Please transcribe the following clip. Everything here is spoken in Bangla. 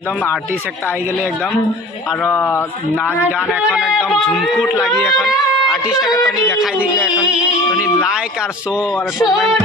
একদম আর্টিস্ট একটা আই গেলে একদম আর নাচ গান এখন একদম ঝুমকুট লাগি এখন আর্টিস্টটাকে তনি দেখাই দিলে এখন তনি লাইক আর শো আর কমেন্ট